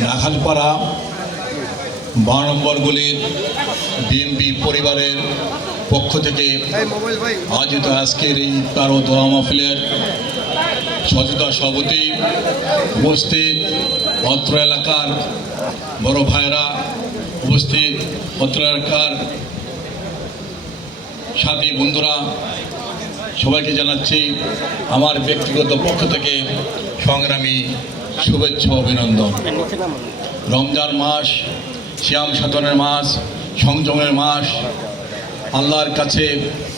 নাখালপাড়া বারো নম্বর গলির বিএনপি পরিবারের পক্ষ থেকে আয়োজিত আজকের এই কারও দোয়া মাহফিলের সচেতন সভাপতি উপস্থিত অত্র এলাকার বড় ভাইরা উপস্থিত, অত্র এলাকার সাথী বন্ধুরা, সবাইকে জানাচ্ছি আমার ব্যক্তিগত পক্ষ থেকে সংগ্রামী শুভেচ্ছা, অভিনন্দন। রমজান মাস শ্যাম সাধনের মাস, সংযমের মাস, আল্লাহর কাছে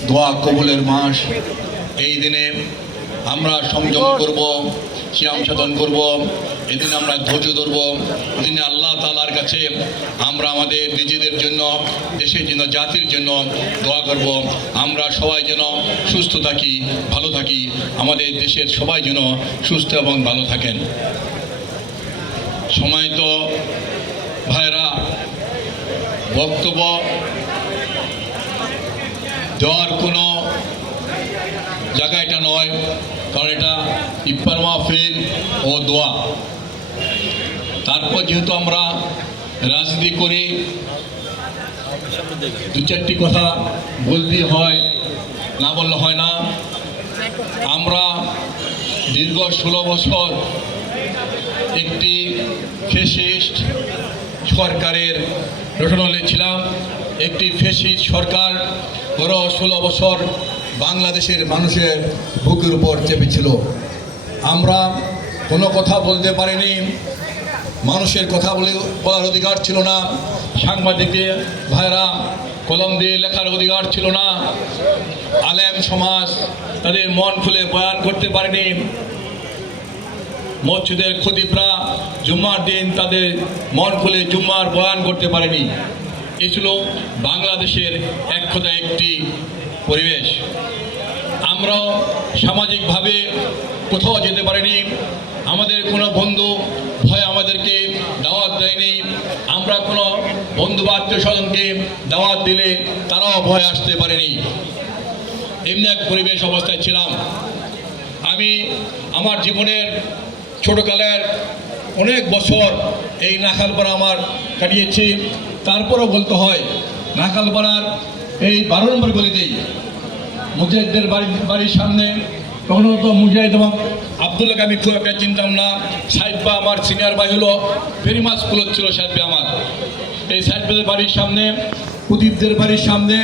দোয়া কবুলের মাস। এই দিনে আমরা সংযম করব শ্যাম সাধন করব এদিন আমরা ধৈর্য ধরব এদিনে আল্লাহ তালার কাছে আমরা আমাদের নিজেদের জন্য, দেশের জন্য, জাতির জন্য দোয়া করব। আমরা সবাই যেন সুস্থ থাকি, ভালো থাকি, আমাদের দেশের সবাই যেন সুস্থ এবং ভালো থাকেন। সময় তো ভাইরা, বক্তব্য দেওয়ার কোনো জায়গা এটা নয়, কারণ এটা ইফতার মাহফিল ও দোয়া। তারপর যেহেতু আমরা রাজনীতি করি দু চারটি কথা বলতে হয়, না বললে হয় না, আমরা দীর্ঘ ষোলো বছর একটি ফেসিস্ট সরকারের রটনলে ছিলাম। একটি ফেসিস্ট সরকার গত ষোলো বছর বাংলাদেশের মানুষের বুকের উপর চেপেছিল। আমরা কোনো কথা বলতে পারিনি মানুষের কথা বলে বলার অধিকার ছিল না। সাংবাদিকদের ভাইরা, কলম দিয়ে লেখার অধিকার ছিল না। আলেম সমাজ তাদের মন খুলে বয়ান করতে পারেনি। মসজিদের খতিবরা জুম্মার দিন তাদের মন খুলে জুম্মার বয়ান করতে পারেনি। এ ছিল বাংলাদেশের এক কথায় একটি পরিবেশ। আমরাও সামাজিকভাবে কোথাও যেতে পারিনি। আমাদের কোনো বন্ধু ভয় আমাদেরকে দাওয়াত দেয়নি। আমরা কোনো বন্ধু বা আত্মীয় স্বজনকে দাওয়াত দিলে তারাও ভয় আসতে পারেনি। এমনি এক পরিবেশ অবস্থায় ছিলাম। আমি আমার জীবনের ছোটোকালের অনেক বছর এই নাখালপাড়া আমার কাটিয়েছি। তারপরেও বলতে হয়, নাখালপাড়ার এই বারো নম্বর গলিতেই মুজাহিদদের বাড়ি, বাড়ির সামনে। কখনো তো মুজাহিদ এবং আবদুল্লাহকে আমি খুব একটা চিনতাম না। সাহেববা আমার সিনিয়র ভাই হলো ভেরি মাছ কুলত ছিল সাহেবে আমার। এই সাহেবদের বাড়ির সামনে প্রদীপদের বাড়ির সামনে,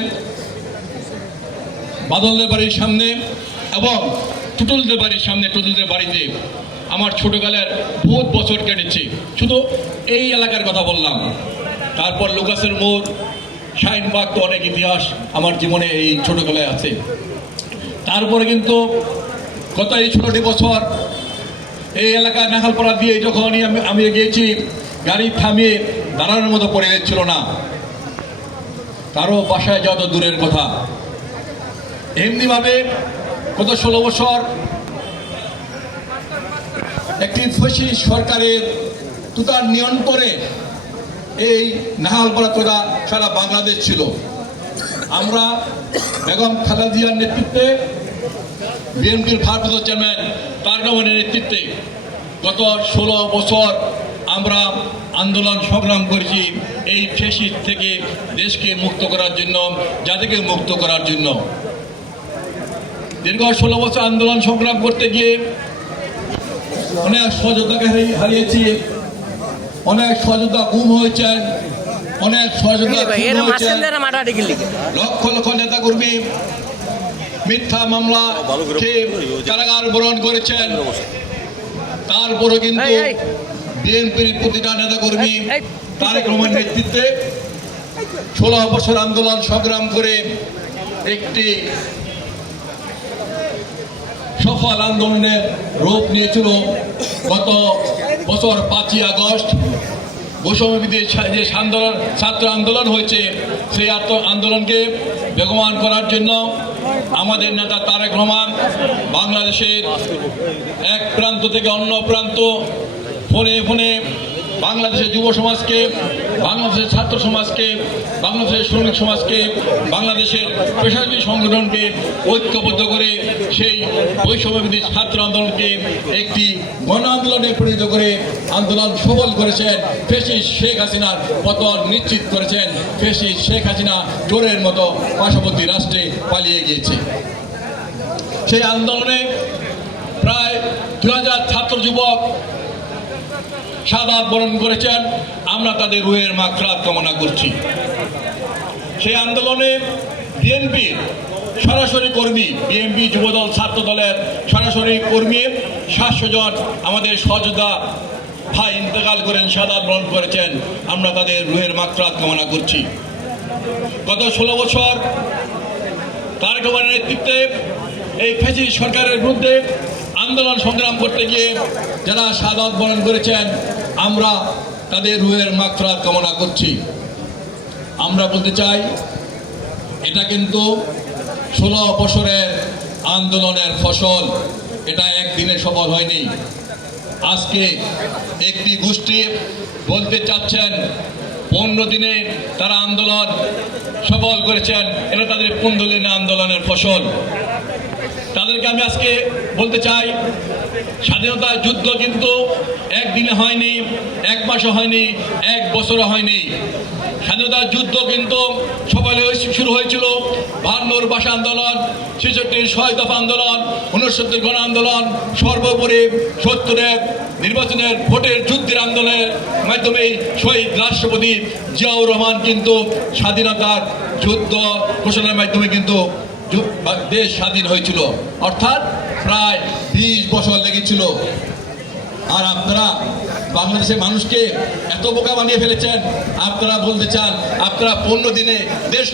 বাদলদের বাড়ির সামনে এবং টুটুলদের বাড়ির সামনে টুটুলদের বাড়িতে আমার ছোটকালের বহুত বছর কেটেছে। শুধু এই এলাকার কথা বললাম। তারপর লুকাসের মোড় শাহিনবাগ তো অনেক ইতিহাস আমার জীবনে এই ছোটবেলায় আছে। তারপরে কিন্তু গত এই ষোলোটি বছর এই এলাকায় নাহালপাড়া দিয়ে যখনই আমি আমি গিয়েছি, গাড়ি থামিয়ে দাঁড়ানোর মতো পরিবেশ ছিল না। কারও বাসায় যত দূরের কথা। এমনিভাবে গত ষোলো বছর একটি ফসি সরকারের তুতার নিয়ন্ত্রণে এই নাহালপাড়া তোরা সারা বাংলাদেশ ছিল। আমরা বেগম খালেদা জিয়ার নেতৃত্বে বিএনপির ভারপ্রাপ্ত চেয়ারম্যান তারকমানের নেতৃত্বে গত ষোলো বছর আমরা আন্দোলন সংগ্রাম করেছি এই ফেসিস থেকে দেশকে মুক্ত করার জন্য, জাতিকে মুক্ত করার জন্য। দীর্ঘ ষোলো বছর আন্দোলন সংগ্রাম করতে গিয়ে অনেক হারিয়ে- হারিয়েছি। অনেক সহযোদ্ধা গুম হয়েছেন অনেক গেলি লক্ষ লক্ষ নেতা কর্মী মিথ্যা মামলা কারাগার বরণ করেছেন তারপরে কিন্তু। বিএনপির প্রতিটা নেতা কর্মী। তারেক রহমান নেতৃত্বে ষোলো বছর আন্দোলন সংগ্রাম করে একটি সফল আন্দোলনের রূপ নিয়েছিল গত বছর পাঁচই আগস্ট বৈষম্যবিধি যে আন্দোলন ছাত্র আন্দোলন হয়েছে, সেই আত্ম- আন্দোলনকে বেগমান করার জন্য আমাদের নেতা তারেক রহমান বাংলাদেশের এক প্রান্ত থেকে অন্য প্রান্ত ফোনে ফোনে বাংলাদেশের যুব সমাজকে বাংলাদেশের ছাত্র সমাজকে, বাংলাদেশের শ্রমিক সমাজকে, বাংলাদেশের পেশাজীবী সংগঠনকে ঐক্যবদ্ধ করে সেই বৈষম্যবিধি ছাত্র আন্দোলনকে একটি গণ আন্দোলনে পরিণত করে আন্দোলন সফল করেছেন ফেসিস শেখ হাসিনার পতন নিশ্চিত করেছেন। ফেসিস শেখ হাসিনা চোরের মতো পার্শ্ববর্তী রাষ্ট্রে পালিয়ে গিয়েছে। সেই আন্দোলনে প্রায় দু হাজার ছাত্র যুবক সাদাত বরণ করেছেন। আমরা তাদের রুহের মাত্রাত কামনা করছি। সেই আন্দোলনে বিএনপির সরাসরি কর্মী বিএনপি যুবদল ছাত্র দলের সরাসরি কর্মী সাতশো জন আমাদের সহযোদ্ধা ভাই ইন্তেকাল করেন সাদাত বরণ করেছেন। আমরা তাদের রুহের মাত্রাত কামনা করছি। গত ষোলো বছর তারেক রহমানের নেতৃত্বে এই ফেসি সরকারের বিরুদ্ধে আন্দোলন সংগ্রাম করতে গিয়ে যারা সাদাত বরণ করেছেন, আমরা তাদের রুহের মাত্রার কামনা করছি। আমরা বলতে চাই, এটা কিন্তু ষোলো বছরের আন্দোলনের ফসল, এটা একদিনে সফল হয়নি। আজকে একটি গোষ্ঠী বলতে চাচ্ছেন, পনেরো দিনে তারা আন্দোলন সফল করেছেন, এটা তাদের পনেরো দিনের আন্দোলনের ফসল। তাদেরকে আমি আজকে বলতে চাই স্বাধীনতা যুদ্ধ কিন্তু একদিনে হয়নি, এক মাসে হয়নি, এক বছরে হয়নি। স্বাধীনতা যুদ্ধ কিন্তু সকালে শুরু হয়েছিল বাহান্নর ভাষা আন্দোলন, ছেষট্টির ছয় দফা আন্দোলন, উনসত্তর গণ আন্দোলন, সর্বোপরি সত্তরের নির্বাচনের ভোটের যুদ্ধের আন্দোলনের মাধ্যমে শহীদ রাষ্ট্রপতি জিয়াউর রহমান কিন্তু স্বাধীনতার যুদ্ধ ঘোষণার মাধ্যমে কিন্তু দেশ স্বাধীন হয়েছিল। অর্থাৎ প্রায় বিশ বছর লেগেছিল আর আপনারা বাংলাদেশের মানুষকে এত বোকা বানিয়ে ফেলেছেন, আপনারা বলতে চান, আপনারা পনেরো দিনে দেশ